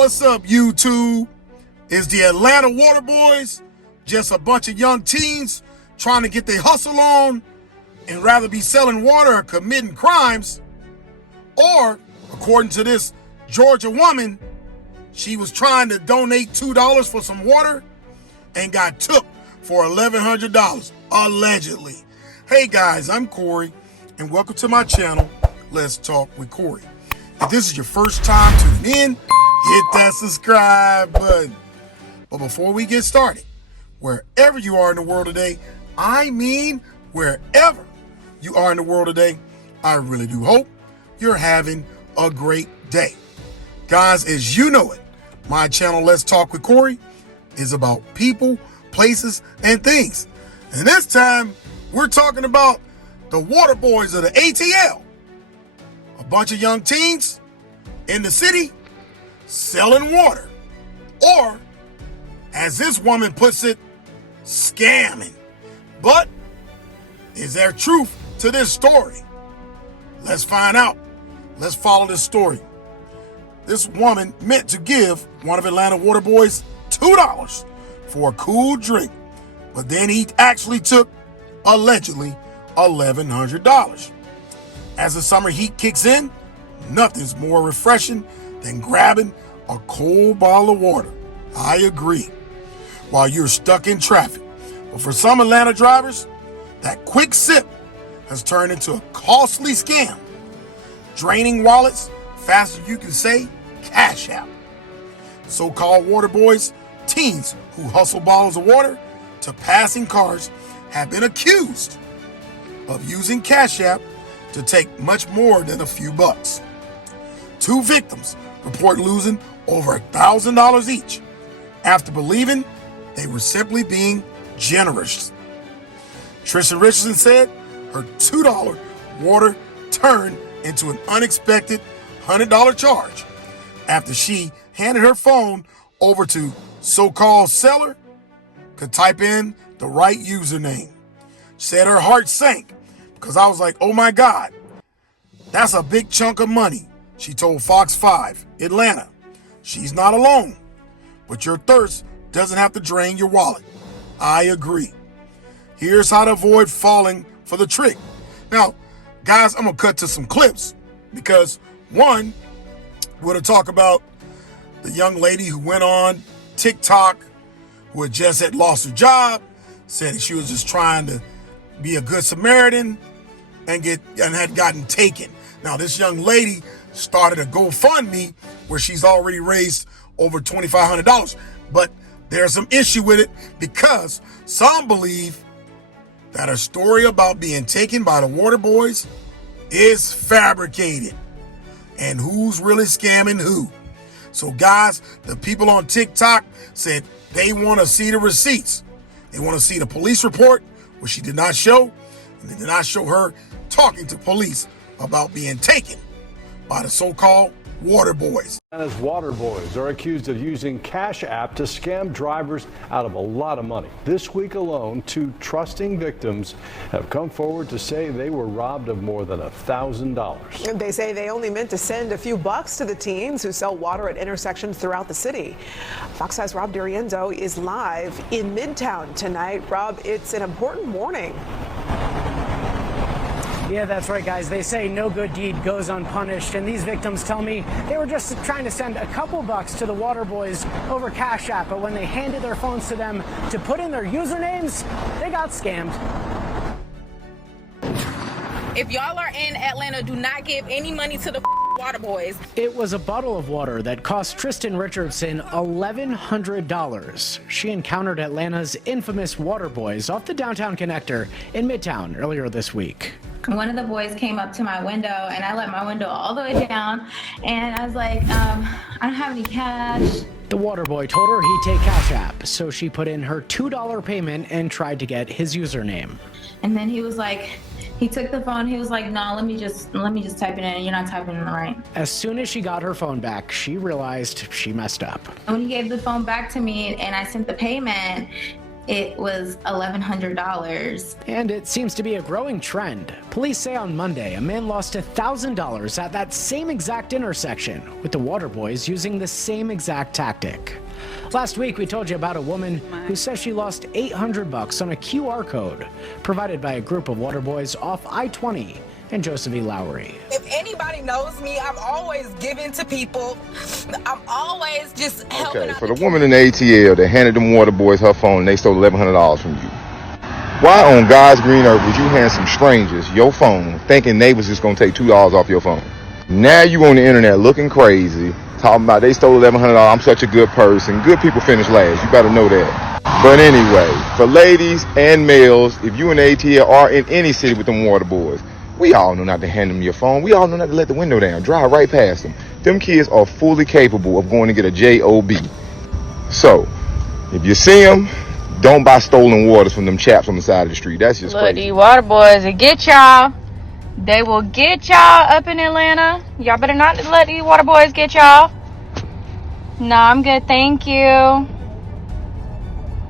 What's up, YouTube? Is the Atlanta Water Boys just a bunch of young teens trying to get their hustle on and rather be selling water or committing crimes? Or, according to this Georgia woman, she was trying to donate $2 for some water and got took for $1,100, allegedly. Hey guys, I'm Corey, and welcome to my channel, Let's Talk with Corey. If this is your first time tuning in, hit that subscribe button. But before we get started, wherever you are in the world today, I mean wherever you are in the world today, I really do hope you're having a great day. Guys, as you know it, my channel, Let's Talk with Corey, is about people, places, and things. And this time, we're talking about the water boys of the ATL. A bunch of young teens in the city selling water. Or, as this woman puts it, scamming. But, is there truth to this story? Let's find out. Let's follow this story. This woman meant to give one of Atlanta water boys $2 for a cool drink, but then he actually took, allegedly, $1,100. As the summer heat kicks in, nothing's more refreshing than grabbing a cold bottle of water. I agree. While you're stuck in traffic. But for some Atlanta drivers, that quick sip has turned into a costly scam, draining wallets faster than you can say Cash App. So-called water boys, teens who hustle bottles of water to passing cars, have been accused of using Cash App to take much more than a few bucks. Two victims report losing over $1,000 each after believing they were simply being generous. Trisha Richardson said her $2 water turned into an unexpected $100 charge after she handed her phone over to so-called seller could type in the right username. She said her heart sank because I was like, oh my God, that's a big chunk of money, she told Fox 5 Atlanta. She's not alone, but your thirst doesn't have to drain your wallet. I agree. Here's how to avoid falling for the trick. Now, guys, I'm gonna cut to some clips because one, we're gonna talk about the young lady who went on TikTok who had lost her job, said that she was just trying to be a good Samaritan and had gotten taken. Now, this young lady started a GoFundMe where she's already raised over $2,500, but there's some issue with it because some believe that her story about being taken by the water boys is fabricated. And who's really scamming who? So guys, the people on TikTok said they want to see the receipts. They want to see the police report, which she did not show, and they did not show her talking to police about being taken by the so-called water boys. Atlanta's water boys are accused of using Cash App to scam drivers out of a lot of money. This week alone, two trusting victims have come forward to say they were robbed of more than $1,000. They say they only meant to send a few bucks to the teens who sell water at intersections throughout the city. Fox 5's Rob D'Arienzo is live in Midtown tonight. Rob, it's an important morning. Yeah, that's right, guys. They say no good deed goes unpunished, and these victims tell me they were just trying to send a couple bucks to the water boys over Cash App, but when they handed their phones to them to put in their usernames, they got scammed. If y'all are in Atlanta, do not give any money to the water boys. It was a bottle of water that cost Tristan Richardson $1,100. She encountered Atlanta's infamous water boys off the downtown connector in Midtown earlier this week. One of the boys came up to my window, and I let my window all the way down, and I was like, I don't have any cash. The water boy told her he'd take Cash App, so she put in her $2 payment and tried to get his username. And then he was like, he took the phone, he was like, no, let me just type it in, you're not typing it right. As soon as she got her phone back, she realized she messed up. When he gave the phone back to me and I sent the payment, it was $1,100. And it seems to be a growing trend. Police say on Monday a man lost $1,000 at that same exact intersection, with the water boys using the same exact tactic. Last week we told you about a woman who says she lost $800 on a QR code provided by a group of water boys off I-20 and Joseph E. Lowry. If anybody knows me, I'm always giving to people. I'm always just helping. Okay, for the woman in the ATL that handed them water boys her phone and they stole $1,100 from you, why on God's green earth would you hand some strangers your phone thinking they was just going to take $2 off your phone? Now you on the internet looking crazy, talking about they stole $1,100, I'm such a good person. Good people finish last, you better know that. But anyway, for ladies and males, if you in the ATL or in any city with them water boys, we all know not to hand them your phone. We all know not to let the window down. Drive right past them. Them kids are fully capable of going to get a job. So, if you see them, don't buy stolen waters from them chaps on the side of the street. That's just Look, crazy. these water boys will get y'all. They will get y'all up in Atlanta. Y'all better not let these water boys get y'all. No, I'm good. Thank you.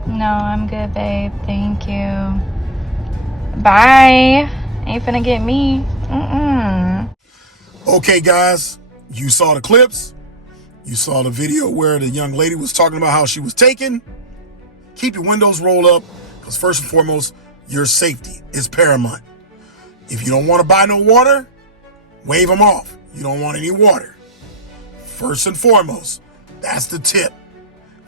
No, I'm good, babe. Thank you. Bye. Ain't finna get me. Okay, guys, you saw the clips. You saw the video where the young lady was talking about how she was taken. Keep your windows rolled up, because first and foremost, your safety is paramount. If you don't want to buy no water, wave them off. You don't want any water. First and foremost, that's the tip.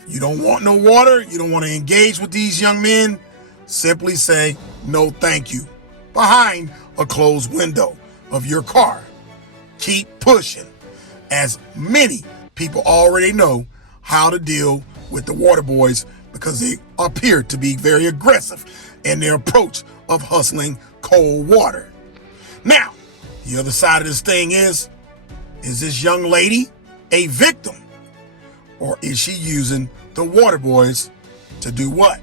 You don't want no water, you don't want to engage with these young men, simply say no thank you behind a closed window of your car. Keep pushing, as many people already know how to deal with the water boys because they appear to be very aggressive in their approach of hustling cold water. Now, the other side of this thing is this young lady a victim, or is she using the water boys to do what?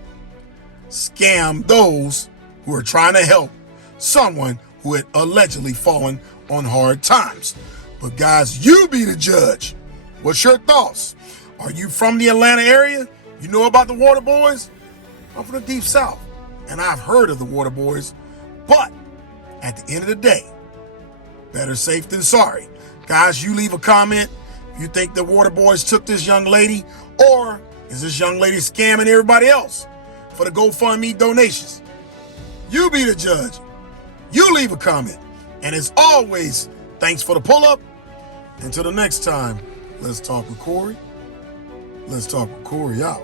Scam those who are trying to help someone who had allegedly fallen on hard times. But guys, you be the judge. What's your thoughts? Are you from the Atlanta area? You know about the water boys? I'm from the deep south, and I've heard of the water boys. But at the end of the day, better safe than sorry. Guys, you leave a comment if you think the water boys took this young lady, or is this young lady scamming everybody else for the GoFundMe donations? You be the judge. You leave a comment. And as always, thanks for the pull-up. Until the next time, let's talk with Corey. Let's talk with Corey out.